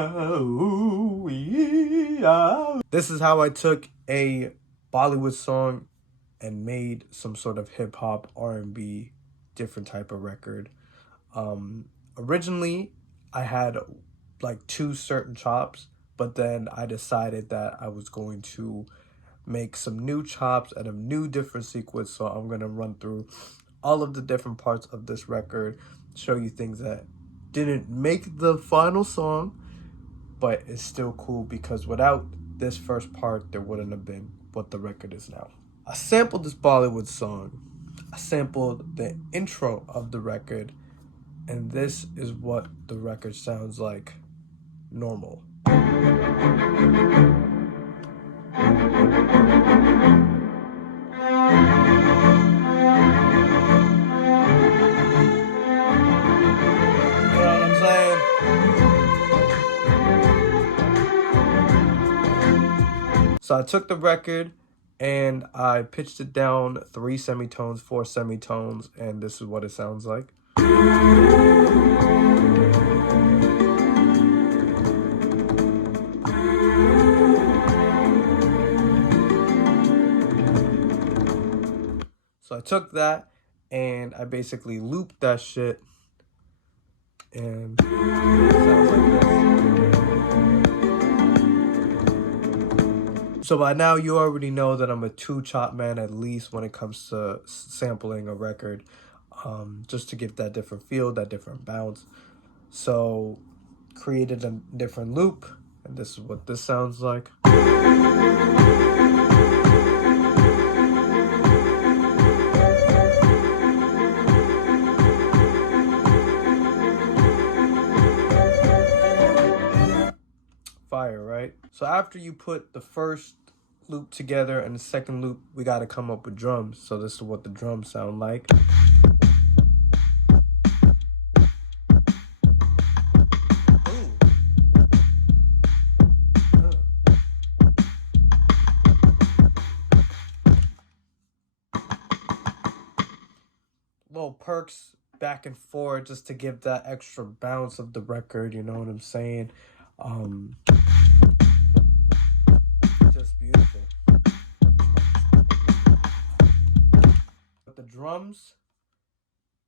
Oh, yeah. This is how I took a Bollywood song and made some sort of hip hop, R&B, different type of record. Originally, I had like two certain chops, but then I decided that I was going to make some new chops and a new different sequence. So I'm gonna run through all of the different parts of this record, show you things that didn't make the final song, but it's still cool because without this first part, there wouldn't have been what the record is now. I sampled this Bollywood song. I sampled the intro of the record, and this is what the record sounds like normal. So I took the record and I pitched it down 3 semitones, 4 semitones, and this is what it sounds like. So I took that and I basically looped that shit, and it sounds like this. So by now you already know that I'm a 2-chop man at least when it comes to sampling a record, just to give that different feel, that different bounce. So created a different loop, and this is what this sounds like. Fire, right? So after you put the first loop together and the second loop, we got to come up with drums. So this is what the drums sound like. Little perks back and forth just to give that extra bounce of the record, you know what I'm saying? Just beautiful. With the drums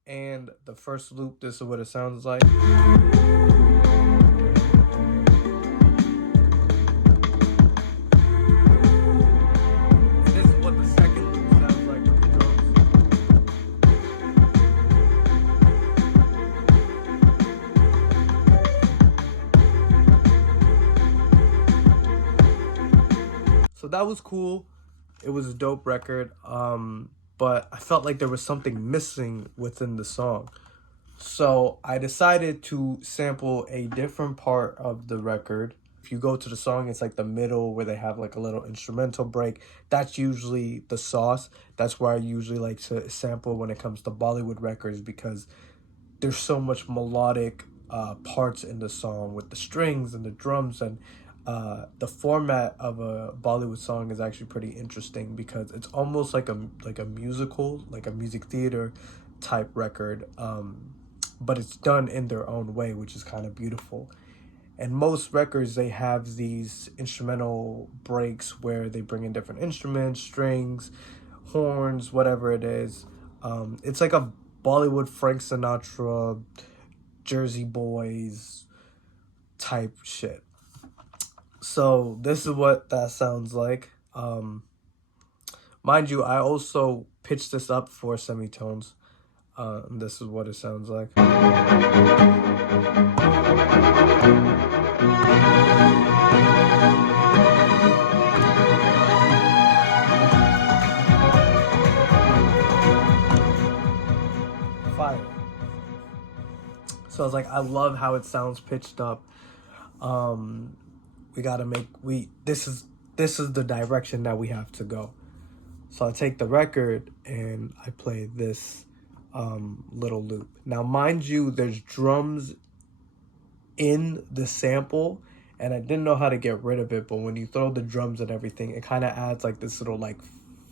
and the first loop, this is what it sounds like. This is what the second loop sounds like with the drums. So that was cool. It was a dope record. But I felt like there was something missing within the song. So I decided to sample a different part of the record. If you go to the song, it's like the middle where they have like a little instrumental break. That's usually the sauce. That's where I usually like to sample when it comes to Bollywood records, because there's so much melodic parts in the song with the strings and the drums, and the format of a Bollywood song is actually pretty interesting because it's almost like a musical, like a music theater type record, but it's done in their own way, which is kind of beautiful. And most records, they have these instrumental breaks where they bring in different instruments, strings, horns, whatever it is. It's like a Bollywood Frank Sinatra, Jersey Boys type shit. So this is what that sounds like. Mind you, I also pitched this up 4 semitones. And this is what it sounds like. Fire. So I was like, I love how it sounds pitched up. We gotta make this is the direction that we have to go. So I take the record and I play this little loop. Now mind you, there's drums in the sample, and I didn't know how to get rid of it, but when you throw the drums and everything, it kind of adds like this little like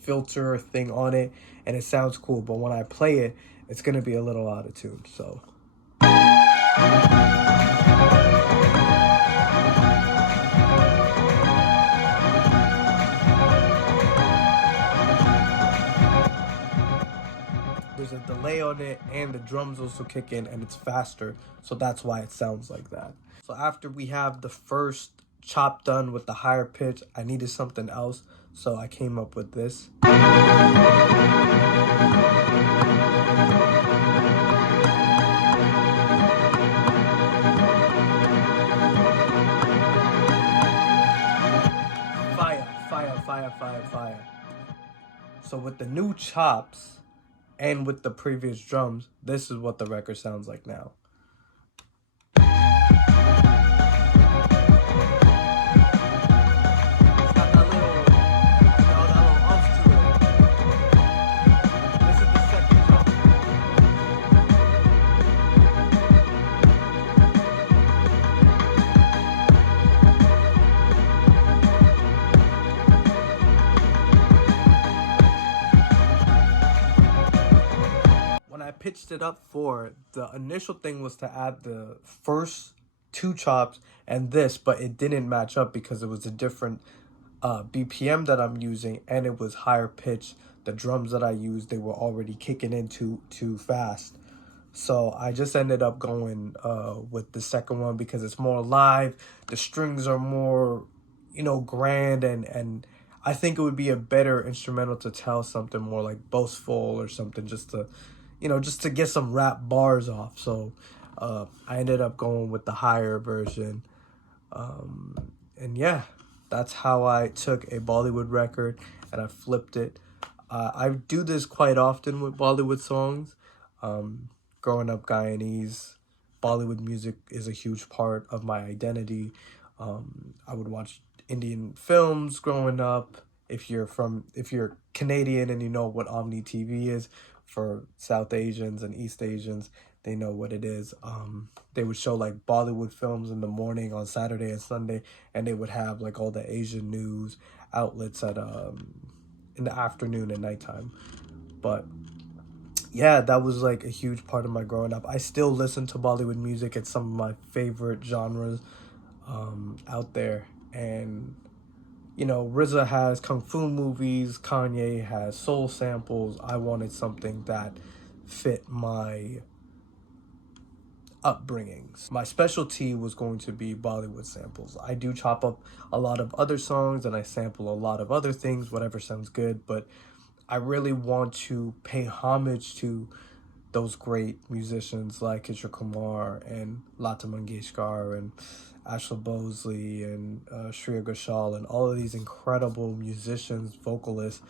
filter thing on it, and it sounds cool. But when I play it, it's gonna be a little out of tune. So delay on it, and the drums also kick in, and it's faster. So that's why it sounds like that. So after we have the first chop done with the higher pitch, I needed something else. So I came up with this. Fire, fire, fire, fire, fire. So with the new chops and with the previous drums, this is what the record sounds like now. I pitched it up for, the initial thing was to add the first two chops and this, but it didn't match up because it was a different BPM that I'm using, and it was higher pitch. The drums that I used, they were already kicking in too fast. So I just ended up going with the second one because it's more live. The strings are more, grand, and I think it would be a better instrumental to tell something more like boastful or something, just to get some rap bars off. So I ended up going with the higher version. And yeah, that's how I took a Bollywood record and I flipped it. I do this quite often with Bollywood songs. Growing up Guyanese, Bollywood music is a huge part of my identity. I would watch Indian films growing up. If you're Canadian and you know what Omni TV is, for South Asians and East Asians, they know what it is. They would show like Bollywood films in the morning on Saturday and Sunday, and they would have like all the Asian news outlets at in the afternoon and nighttime. But yeah, that was like a huge part of my growing up. I still listen to Bollywood music. It's some of my favorite genres out there. And RZA has kung fu movies, Kanye has soul samples. I wanted something that fit my upbringings. My specialty was going to be Bollywood samples. I do chop up a lot of other songs and I sample a lot of other things, whatever sounds good, but I really want to pay homage to those great musicians like Kishore Kumar and Lata Mangeshkar and Ashla Bosley and Shreya Ghoshal and all of these incredible musicians, vocalists,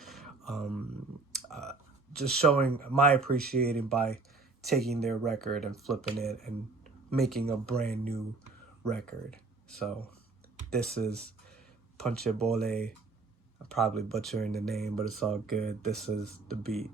just showing my appreciation by taking their record and flipping it and making a brand new record. So this is Panche Bole. I'm probably butchering the name, but it's all good. This is the beat.